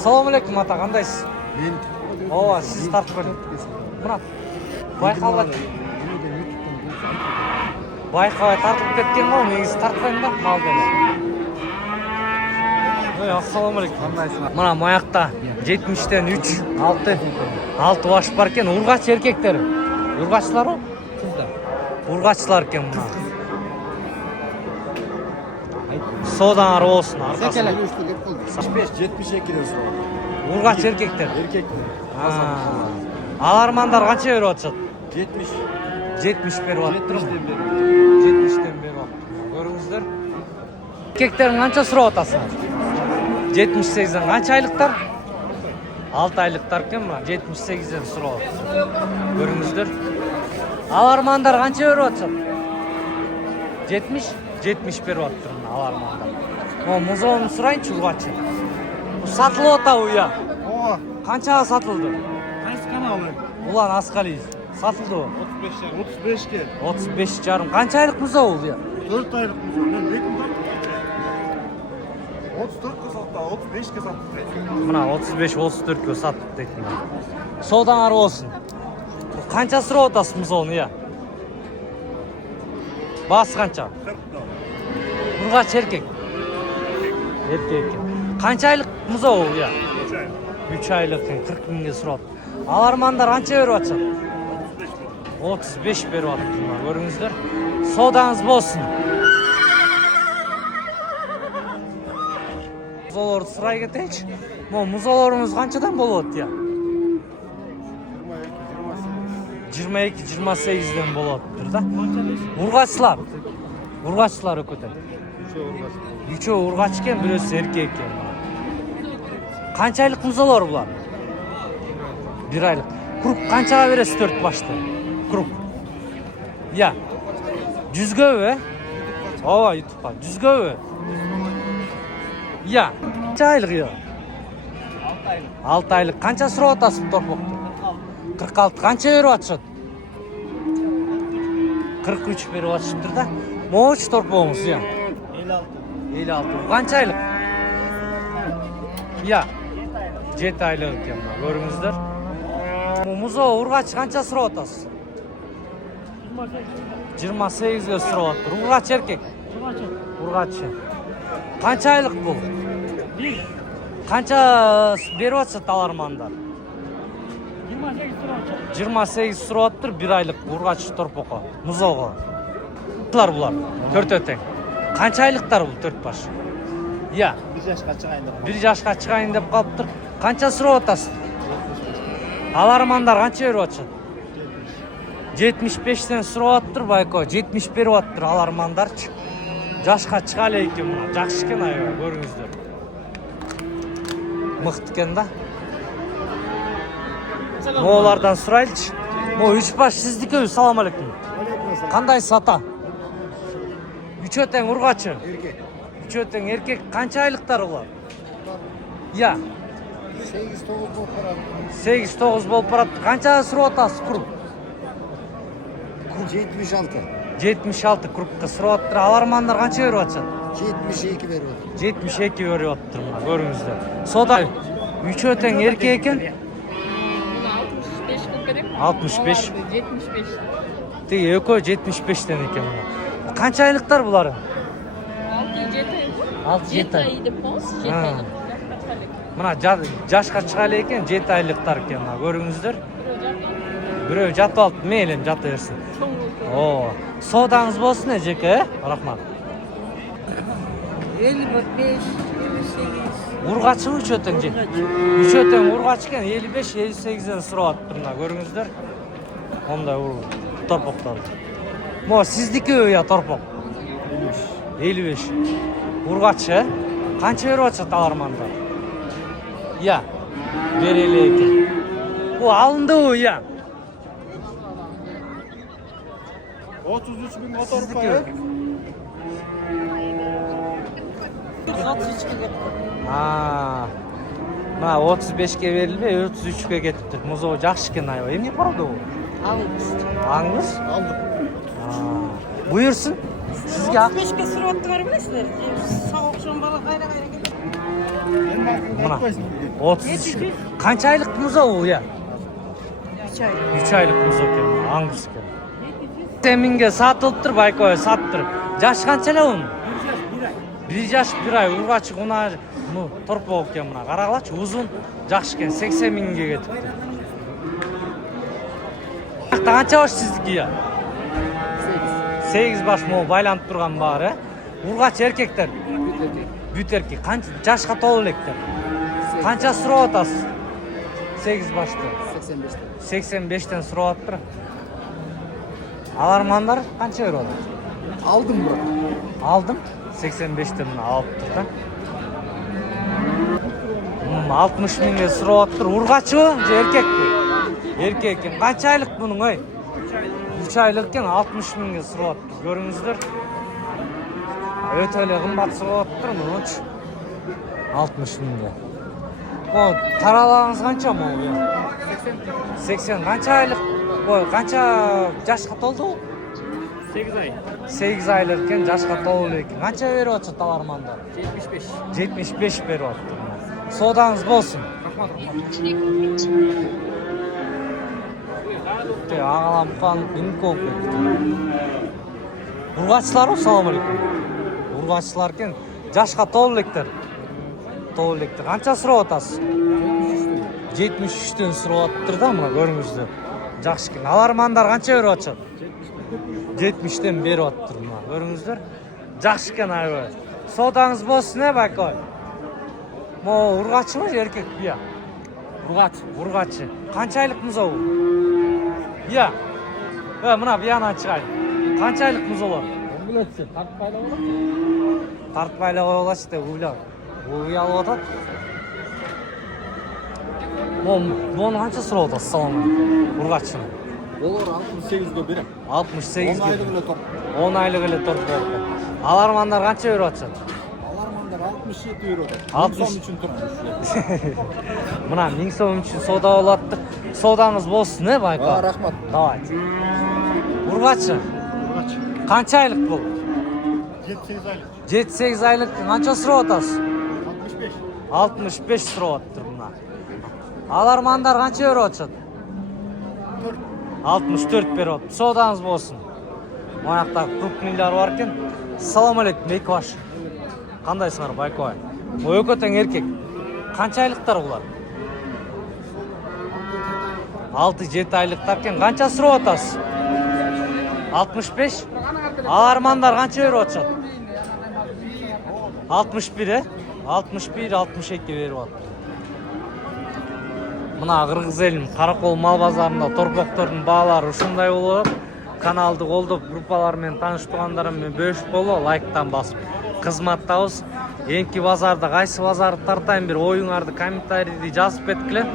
Assalamu alaikum ата, қандайсыз? Мен Ооба, сіз тартып көрдім. Мына байқалбай тартып кеткен ғой, негізі тартпаймын да, мал деді. Ой, ассаламу алейкум. қандайсың? Мына маяқта 70-тен 3, 6 баш бар екен, урғач еркектер. Урғачлар ғой? Қыздар. Урғачлар екен мына. Содан болсын, арқасында. 75-72 сұрау. Урғач еркектер. Еркек. Алармандар қанша беріп жатыр? 70. 70 беріп жатыр. 70-тен бері. 70-тен беріп жатыр. Көріңіздер. Еркектерін қанша сұрап жатасың? 78-ден қанша айлықтар? 6 айлықтар екен ма? 78-ден сұрап жатыр. Көріңіздер. Алармандар қанша беріп жатыр? 70 беріп жатыр алармандар. Мұзауын сұрайыншы ұрғатшы. Сатылып отау ұя. О, Қаншаға сатылды? қайсы каналы? Ұлан Асқалиев. Сатылды ғой. 35-ке. 35 жарым. Қанша айлық мұзау ол ұя? 4 айлық мұзау. Мен лекім тартып. 34-ке сатты, 35-ке сатты. Мына 35-34-ке саттық дейтін. Содан ары болсын. Қанша сұрап отасыз мұзауын ұя? Басы қанша? 40. Ұрғач еркек. Еркек. Қанша айлық мұзау ол ұя? 3 айлық 40 мыңға сұрап. Алармандар қанша беріп жатыр? 35 беріп жатыр. Көріңіздер. Содаңыз болсын. Мұзауларды сұрай кетейінші. Мұзауларыңыз қаншадан болып отыр? 22-28-ден болып отыр да. Урғачлар өкөтен. Үшеу урғач екен, бірөөсі еркек екен. Қанша айлық мұзаулар бұлар? 1 айлық. Круг қаншаға бересіз 4 башты? Круг. Я. 100-ге бе? Ооба, ютубқа. 100-ге бе? Я. Қанша айлық я? 6 айлық. Қанша сұрап отасыз торпоқты? 46. Қанша беріп атышады? 43 беріп атышыптыр да. Моғыш торпоғыңыз, я? 56. Қанша айлық? Я. 7 айлық екен. Көріңіздер. Мұзау ұрғач қанша сұрап атасыз? 28-ге сұрап атыр. Ұрғач еркек? Ұрғач. Қанша айлық бұл? Қанша беріп атышады алармандар? 28 сұрап атыр, 1 айлық ұрғач торпоқа. Мұзауға. Бұлар, 4 өтең. Қанша айлықтар бұл 4 баш? Я. 1 жашқа шығайын деп қалып тұр. Қанша сұрап атасың? Алармандар қанша беріп атышады? 75-тен сұрап аттыр байко. 70 беріп аттыр алармандар. Жашқа шығалы екен мұна. Жақсы екен айға, көріңіздер. Мықты екен да. Олардан сұрайлыш. 3 баш сіздікі, салам алейкум. Қандай сата? 3 өтең ұрғачы? 3 өтең еркек. Қанша айлықтар олар? Я. 8-9 болып барады. Қанша сұрап атасыз круг? 76. 76 кругқа сұрап аттыр. Алармандар қанша беріп атышады? 72 беріп отыр. 72 беріп аттыр мұна, көріңіздер. Сода 3 өтең еркек екен? 65. 75. Тегі өкі 75-тен екен мұна. Қанша айлықтар бұлары? 6-7 ай. Мына жашқа шығалы екен, 7 айлықтар екен. Көріңіздер. Біреу жатып алды, мейлен жата берсін. Содаңыз болсын, жеке, рахмат. 55, 58. Урғачы 3 өтең жек. 3 өтең урғач екен, 55-58-ден сұрап аттырына, көріңіздер. Ондай торпоқтарды. Сіздікі өйя торпоқ? 55. Урғачы, қанша беріп атышады алармандар? Я, берелі екен. Алынды өйя. 33 bin motor payı. 33'e gitti. Мына 35-ке берілбей, 33-ке кетіпті. Мұзау жақсы екен айва. Емне парады ол? Аңыз. Аңыз? Aldım. Бұйырсын. Сізге ақ... 35'e сұрап оттыңар білесіздер. Сауық жон бала қайра келеді. Мына 33. Қанша айлық муза ол, я? 3 ay. 3 айлық муза екен, аңгус екен. Семинге сатылып тұр, байкой сатып тұр. Жаш қаншалау оның? 1 жаш 1 ай ургачы куна торпок екен мына. Қарағылачы, ұзын, жақсы екен, 80 мыңға кетіпті. Қанша баш сіздікі, я? 8 баш мол байланып тұрған бар, е? Ургач еркектер? Бүт еркек. Қанша жашқа толы електер? Қанша сұрап атасыз? 8 башты. 85-тен сұрап аттыр. Алармандар қанша беріп атыр? Aldım bro. Алдым. 85-тен мына алып тұр да. 60 мыңға сұрап аттыр. Ургачы ба? Же еркек пе? Еркек екен. Қанша айлық бұның, ой? 3 айлық екен, 60 мыңға сұрап аттыр. Көріңіздер. Өте қымбат сұрап аттыр, мұнш. 60 мыңға. О, таралағыңыз қанша ма ол? 80. Қанша айлық? Ой, қанша жашқа толды ол? 8 ay. 8 айлық екен, жашқа толды екен. Қанша беріп отыр талармандар? 75. 75 беріп отыр. Содаңыз болсын. Ағалам қанып, мүмкін болып кетті. Ургачылар ғой, салам алейкум. Ургачылар екен, жашқа толды ектер. Толды ектер. Қанша сұрап отасыз? 73-тен сұрап аттыр да, мұна көріңіздер. Жақсы екен. Алармандар қанша беріп отыр? 70-тен беріп аттыр мұна, көріңіздер. Жақсы екен айбай. Содаңыз болсын, байкой. Ургачы ма, еркек бия? Ургачы. Қанша айлық мұза ол? Бия. Мұна биянан шығайын. Қанша айлық мұз олар? Тартпайлы қойыласы деп ұялы отады. Бұны қанша сұрап отасы, салам Ургачыны? Olur 68'de biri. 68 10 aylık ile top. 10 айлық еле торп болды. Алармандар қанша беріп отыр? Alarmanlar 67 euro. 60 için tutmuş. Мына 1000 сом үшін сода олатты. Содаңыз болсын, байка? Рахмат. Давай. Ургачы. Қанша айлық бұл? 7-8 aylık. 7-8 айлық қанша сұрап отасыз? 65. 65 сұрап отыр мына. Алармандар қанша беріп отыр? 64 беріп отыр. Содаңыз болсын. Маяқтағы крупныйлар бар екен. Салам алейкум, Екваш. Қандайсыңар, байкой? Өкөтен еркек. Қанша айлықтар бұлар? 6-7 айлықтар екен. Қанша сұрап отасыз? 65? Алармандар қанша беріп отыр? 61, е? 61-62 беріп отыр. Мына Қырғыз елім Қарақол мал базарында торпоқтардың бағалары ушундай болуп, каналды колдоп, группалармен таныш тугандарыммен бөлүшүп боло, лайктан басып кызматтабыз. Энки базарда кайсы базарды тартайын, бир оюңарды комментарийди жазып кеткиле.